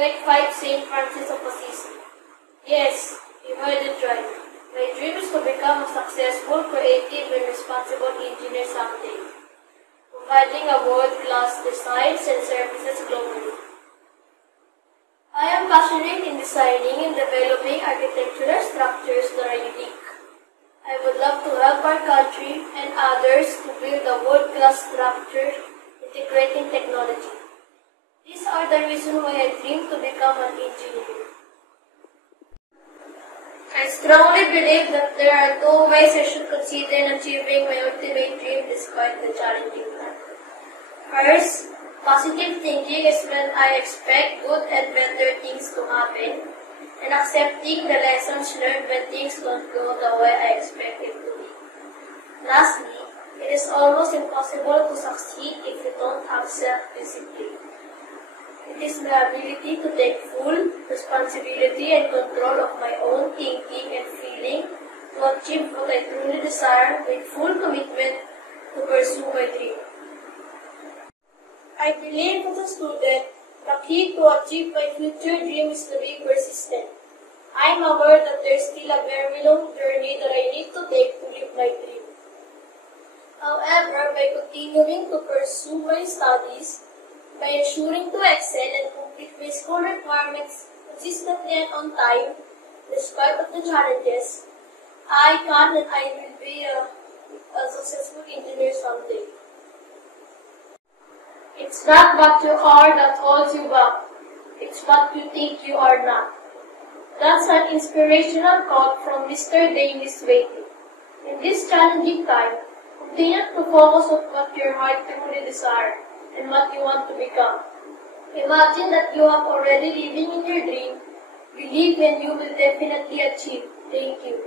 like 5 St. Francis of Assisi. Yes, you heard it right. My dream is to become a successful, creative, and responsible engineer someday, providing a world-class designs and services globally. I am passionate in designing and developing architectural structures that are unique. I would love to help our country and others to build a world-class structure integrating technology. These are the reasons why I dream to become an engineer. I strongly believe that there are 2 ways I should consider in achieving my ultimate dream despite the challenging time. First, positive thinking is when I expect good and better things to happen, and accepting the lessons learned when things don't go the way I expect it to be. Lastly, it is almost impossible to succeed if you don't have self-discipline. It is my ability to take full responsibility and control of my own thinking and feeling to achieve what I truly desire with full commitment to pursue my dream. I believe as a student, the key to achieve my future dream is to be persistent. I am aware that there is still a very long journey that I need to take to live my dream. However, by continuing to pursue my studies, by ensuring to excel and complete my school requirements consistently and on time, despite of the challenges, I can and I will be a successful engineer someday. It's not what you are that holds you back. It's what you think you are not. That's an inspirational quote from Mr. Dennis Waitley. In this challenging time, continue to focus on what your heart truly desires and what you want to become. Imagine that you are already living in your dream. Believe and you will definitely achieve. Thank you.